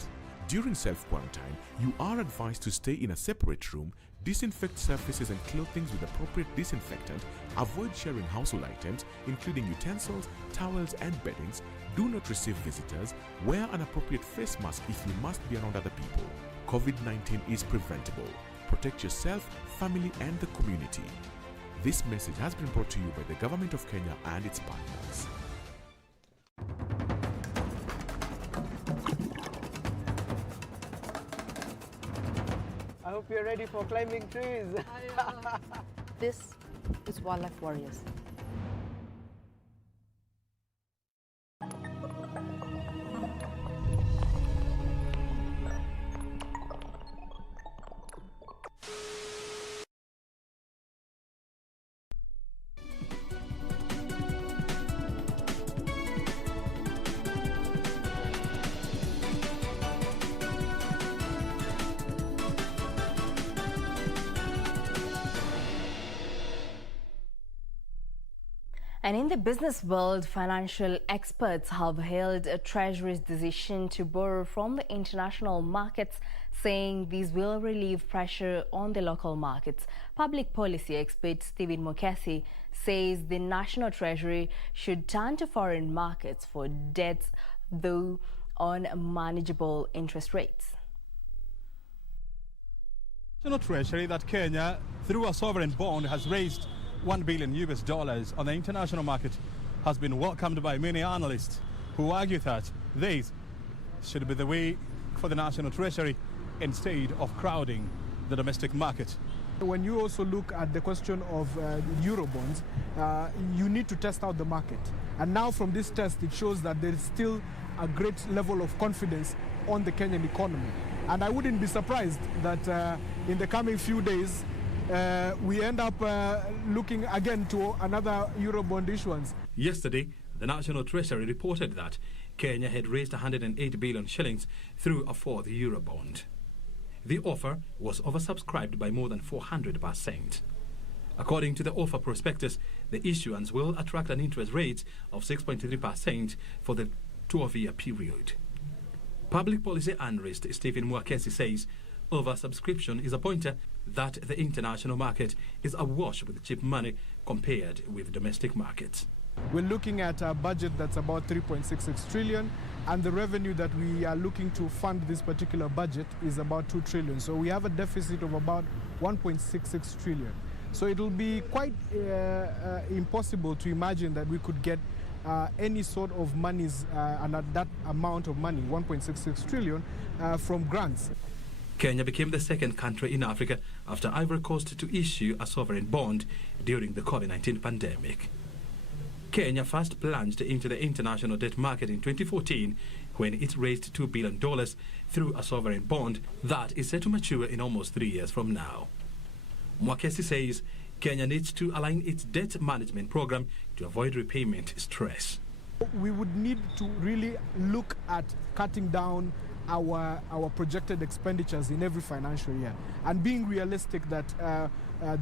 During self-quarantine, you are advised to stay in a separate room, disinfect surfaces and clothing with appropriate disinfectant, avoid sharing household items, including utensils, towels and beddings, do not receive visitors, wear an appropriate face mask if you must be around other people. COVID-19 is preventable. Protect yourself, family and the community. This message has been brought to you by the Government of Kenya and its partners. I hope you're ready for climbing trees. This is Wildlife Warriors. And in the business world, financial experts have hailed a Treasury's decision to borrow from the international markets, saying these will relieve pressure on the local markets. Public policy expert Stephen Mokesi says the National Treasury should turn to foreign markets for debts, though on manageable interest rates. National Treasury that Kenya, through a sovereign bond, has raised $1 billion on the international market has been welcomed by many analysts who argue that this should be the way for the National Treasury instead of crowding the domestic market. When you also look at the question of Eurobonds, you need to test out the market. And now from this test, it shows that there is still a great level of confidence on the Kenyan economy. And I wouldn't be surprised that in the coming few days, we end up looking again to another Eurobond issuance. Yesterday, the National Treasury reported that Kenya had raised 108 billion shillings through a fourth Eurobond. The offer was oversubscribed by more than 400%. According to the offer prospectus, the issuance will attract an interest rate of 6.3% for the 12-year period. Public policy analyst Stephen Mokesi says oversubscription is a pointer that the international market is awash with cheap money compared with domestic markets. We're looking at a budget that's about 3.66 trillion, and the revenue that we are looking to fund this particular budget is about 2 trillion. So we have a deficit of about 1.66 trillion. So it'll be quite impossible to imagine that we could get any sort of monies, and at that amount of money, 1.66 trillion, from grants. Kenya became the second country in Africa after Ivory Coast to issue a sovereign bond during the COVID-19 pandemic. Kenya first plunged into the international debt market in 2014 when it raised $2 billion through a sovereign bond that is set to mature in almost 3 years from now. Mokesi says Kenya needs to align its debt management program to avoid repayment stress. We would need to really look at cutting down our projected expenditures in every financial year and being realistic that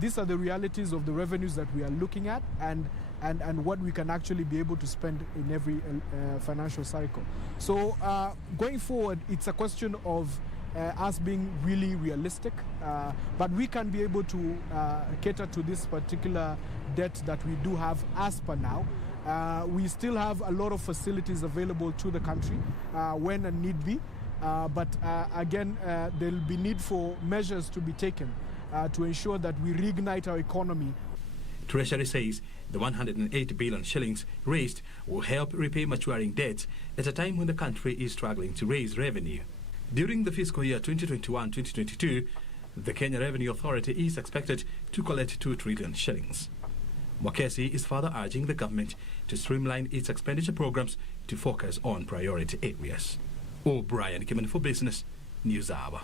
these are the realities of the revenues that we are looking at and what we can actually be able to spend in every financial cycle. So going forward, it's a question of us being really realistic, but we can be able to cater to this particular debt that we do have as per now. We still have a lot of facilities available to the country when a need be. But again, there will be need for measures to be taken to ensure that we reignite our economy. Treasury says the 108 billion shillings raised will help repay maturing debts at a time when the country is struggling to raise revenue. During the fiscal year 2021-2022, the Kenya Revenue Authority is expected to collect 2 trillion shillings. Mwakesi is further urging the government to streamline its expenditure programs to focus on priority areas. O'Brien Kimen for Business, News Hour.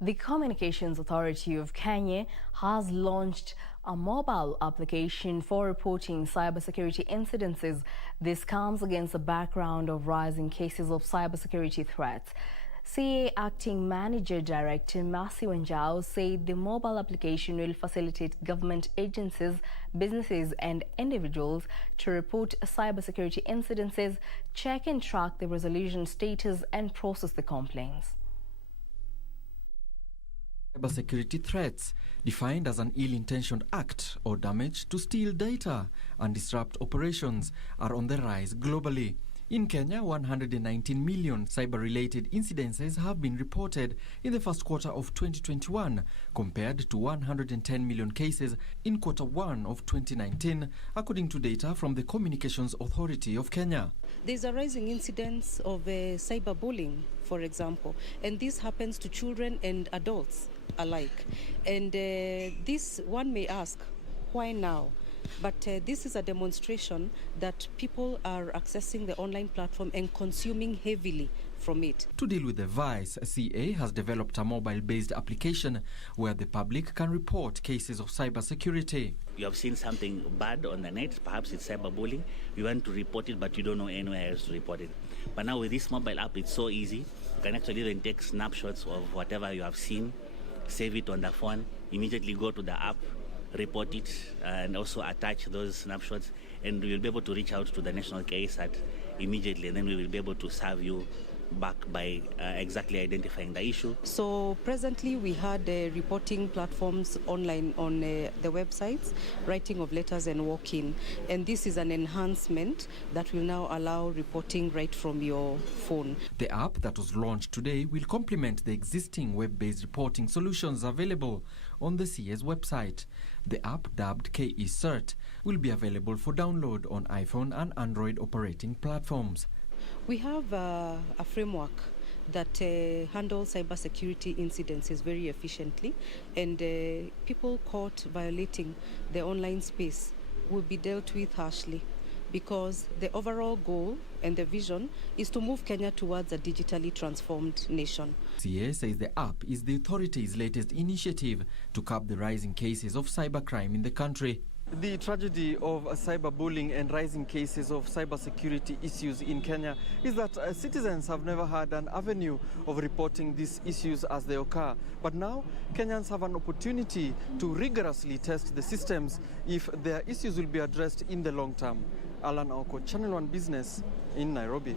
The Communications Authority of Kenya has launched a mobile application for reporting cybersecurity incidences. This comes against the background of rising cases of cybersecurity threats. CA Acting Manager Director Masi Wanjao said the mobile application will facilitate government agencies, businesses and individuals to report cybersecurity incidences, check and track the resolution status and process the complaints. Cybersecurity threats, defined as an ill-intentioned act or damage to steal data and disrupt operations, are on the rise globally. In Kenya, 119 million cyber-related incidences have been reported in the first quarter of 2021, compared to 110 million cases in quarter 1 of 2019, according to data from the Communications Authority of Kenya. There's a rising incidence of cyberbullying, for example, and this happens to children and adults alike. And this, one may ask, why now? But this is a demonstration that people are accessing the online platform and consuming heavily from it. To deal with the vice, CA has developed a mobile-based application where the public can report cases of cybersecurity. You have seen something bad on the net, perhaps it's cyberbullying. You want to report it, but you don't know anywhere else to report it. But now with this mobile app, it's so easy. You can actually even take snapshots of whatever you have seen, save it on the phone, immediately go to the app, report it, and also attach those snapshots, and we will be able to reach out to the National KSAT immediately, and then we will be able to serve you back by exactly identifying the issue. So presently we had reporting platforms online on the websites, writing of letters and walk-in, and this is an enhancement that will now allow reporting right from your phone. The app that was launched today will complement the existing web-based reporting solutions available on the CA's website. The app, dubbed KE Cert, will be available for download on iPhone and Android operating platforms. We have a framework that handles cybersecurity incidences very efficiently, and people caught violating the online space will be dealt with harshly, because the overall goal and the vision is to move Kenya towards a digitally transformed nation. CA says the app is the authority's latest initiative to curb the rising cases of cybercrime in the country. The tragedy of cyberbullying and rising cases of cybersecurity issues in Kenya is that citizens have never had an avenue of reporting these issues as they occur. But now, Kenyans have an opportunity to rigorously test the systems if their issues will be addressed in the long term. Alan Oko, Channel 1 Business in Nairobi.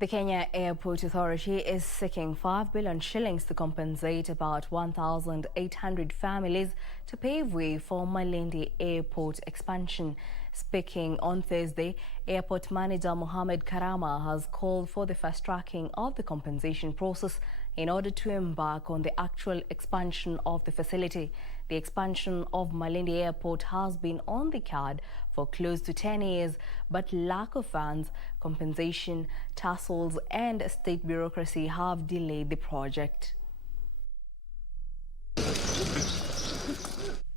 The Kenya Airport Authority is seeking 5 billion shillings to compensate about 1,800 families to pave way for Malindi Airport expansion. Speaking on Thursday, Airport Manager Mohamed Karama has called for the fast-tracking of the compensation process in order to embark on the actual expansion of the facility. The expansion of Malindi Airport has been on the card for close to 10 years, but lack of funds, compensation, tassels and state bureaucracy have delayed the project.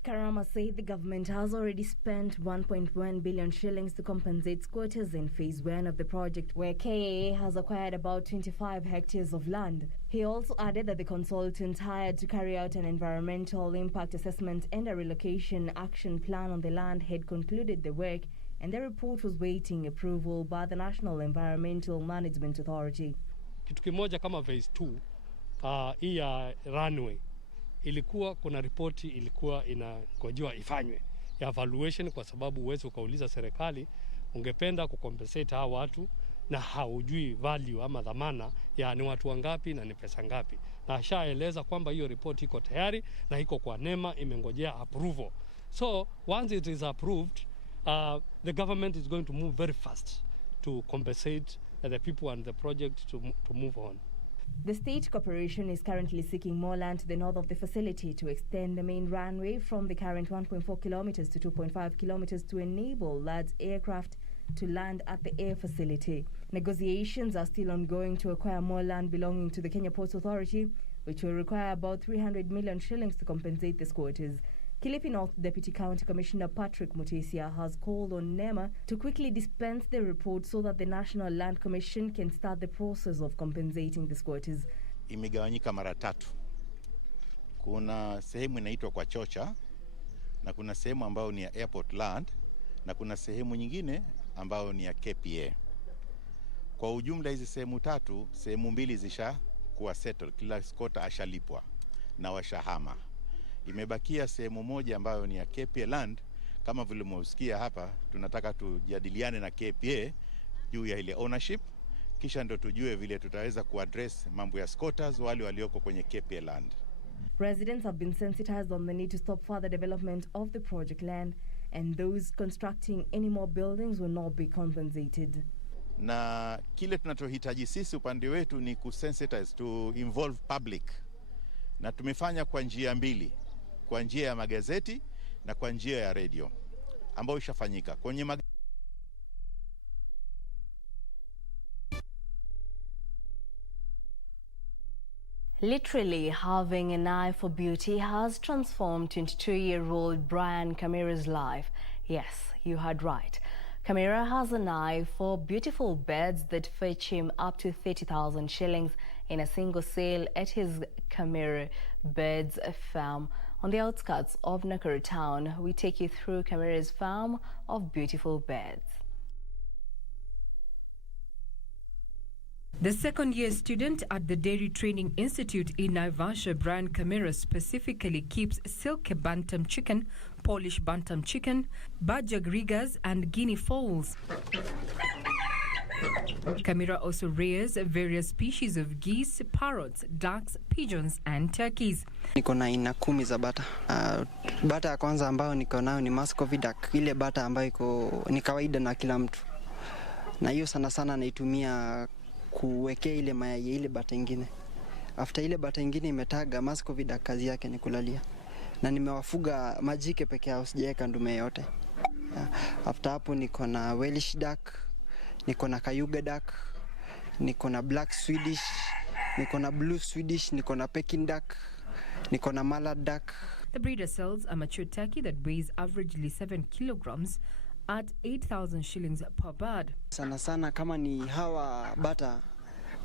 Karama said the government has already spent 1.1 billion shillings to compensate squatters in phase 1 of the project, where KAA has acquired about 25 hectares of land. He also added that the consultant hired to carry out an environmental impact assessment and a relocation action plan on the land had concluded the work, and the report was waiting approval by the National Environmental Management Authority. Kitu kimoja kama phase 2 hii ya runway ilikuwa kuna ripoti ilikuwa inangojwa ifanywe ya evaluation, kwa sababu uweze ukauliza serikali ungependa kucompensate hawa watu na haujui value ama dhamana ya ni watu wangapi na ni pesa ngapi, na ashaeleza kwamba hiyo ripoti iko tayari na iko kwa NEMA imengojea approval. So once it is approved, the government is going to move very fast to compensate the people and the project to move on. The state corporation is currently seeking more land to the north of the facility to extend the main runway from the current 1.4 kilometers to 2.5 kilometers to enable large aircraft to land at the air facility. Negotiations are still ongoing to acquire more land belonging to the Kenya Ports Authority, which will require about 300 million shillings to compensate the squatters. Kilifi North Deputy County Commissioner Patrick Mutesia has called on NEMA to quickly dispense the report so that the National Land Commission can start the process of compensating the squatters. Imegawanyika mara tatu. Kuna sehemu inaitwa kwa Chocha, na kuna sehemu ambayo ni ya airport land, na kuna sehemu nyingine ambayo ni ya KPA. Kwa ujumla hizi sehemu tatu, sehemu mbili zisha kuwa settle, kila squatter ashalipwa na washahama. Imebakia sehemu moja ambayo ni ya KPA land. Kama vile mmesikia hapa, tunataka tujadiliane na KPA juu ya ile ownership, kisha ndo tujue vile tutaweza kuaddress mambo ya squatters wale walioko kwenye KPA land. Residents have been sensitized on the need to stop further development of the project land, and those constructing any more buildings will not be compensated. Na kile tunachohitaji sisi upande wetu ni kusensitize, to involve public. Na tumefanya kwa njia mbili, kwa njia ya magazeti na kwa njia ya radio ambayo ishafanyika. Kwenye Literally having an eye for beauty has transformed 22-year-old Brian Kamira's life. Yes, you heard right. Kamira has an eye for beautiful beds that fetch him up to 30,000 shillings in a single sale at his Kamira Beds farm on the outskirts of Nakuru town. We take you through Kamira's farm of beautiful beds. The second-year student at the Dairy Training Institute in Naivasha, Brian Kamira, specifically keeps silk bantam chicken, Polish bantam chicken, Bajagrigas and guinea fowls. Kamira also rears various species of geese, parrots, ducks, pigeons and turkeys. Niko na aina 10 za bata. Bata ya kwanza ambayo niko nayo ni Muscovy duck, ile bata ambayo ni kawaida na kila mtu. Na hiyo sana sana naitumia kuwekea ile mayai ile bata ingine. After ile bata ingine imetaga, Muscovy duck kazi yake ni kulalia. Na nimewafuga majike peke yao, sijaweka ndume yote. After hapo niko na Welsh duck, niko na Cayuga duck, niko na Black Swedish, niko na Blue Swedish, niko na Peking duck, niko na Mallard duck. The breeder sells a mature turkey that weighs averagely 7 kilograms at 8,000 shillings per bird. Sana sana kama ni hawa bata,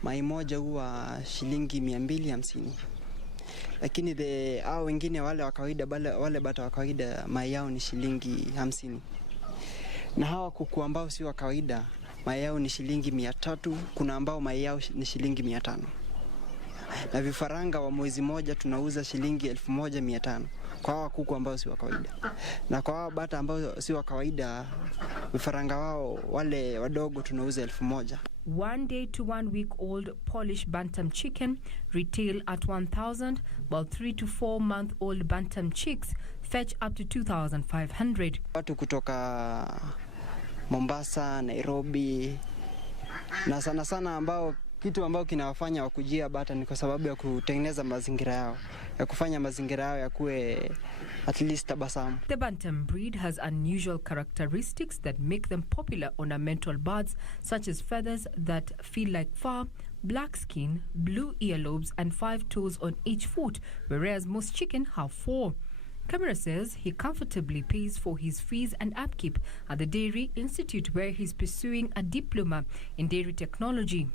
mai moja huwa shilingi 250. Lakini hao wengine wale wa kawaida, wale bata wa kawaida mai yao ni shilingi 50. Na hawa kuku ambao si wa kawaida, mai yao ni shilingi 300, kuna ambao mai yao ni shilingi 500. Na vifaranga wa mwezi moja tunauza shilingi 1500 kwa hawa kuku ambao si wa kawaida. Na kwa hawa bata ambao si wa kawaida, vifaranga wao wale wadogo tunauza 1000. 1 day to 1 week old Polish bantam chicken retail at 1,000, while 3 to 4 month old bantam chicks fetch up to 2,500. Watu kutoka Mombasa, Nairobi, na sana sana ambao kitu ambao kinawafanya wakujia bata ni kwa sababu ya kutengeneza mazingira yao, ya kufanya mazingira yao yakuwe at least tabasamu. The bantam breed has unusual characteristics that make them popular ornamental birds, such as feathers that feel like fur, black skin, blue earlobes and 5 toes on each foot, whereas most chicken have 4. Kamira says he comfortably pays for his fees and upkeep at the Dairy Institute, where he's pursuing a diploma in dairy technology.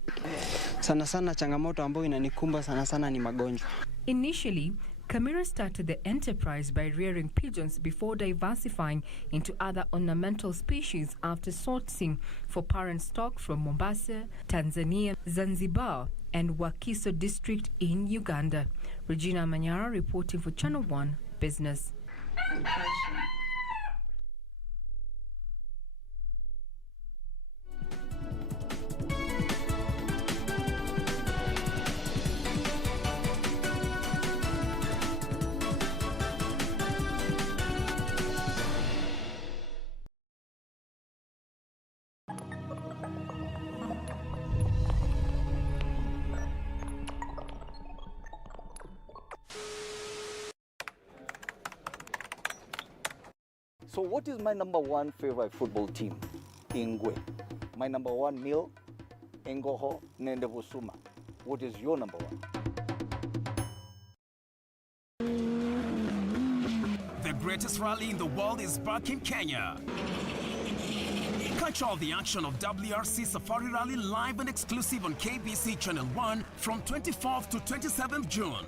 Sana sana changamoto ambayo inanikumba sana sana ni magonjwa. Initially, Kamira started the enterprise by rearing pigeons before diversifying into other ornamental species after sourcing for parent stock from Mombasa, Tanzania, Zanzibar and Wakiso district in Uganda. Regina Manyara reporting for Channel 1 Business. So what is my number one favorite football team? Ingwe. My number one meal? Engoho Nendevusuma. What is your number one? The greatest rally in the world is back in Kenya. Catch all the action of WRC Safari Rally live and exclusive on KBC Channel 1 from 24th to 27th June.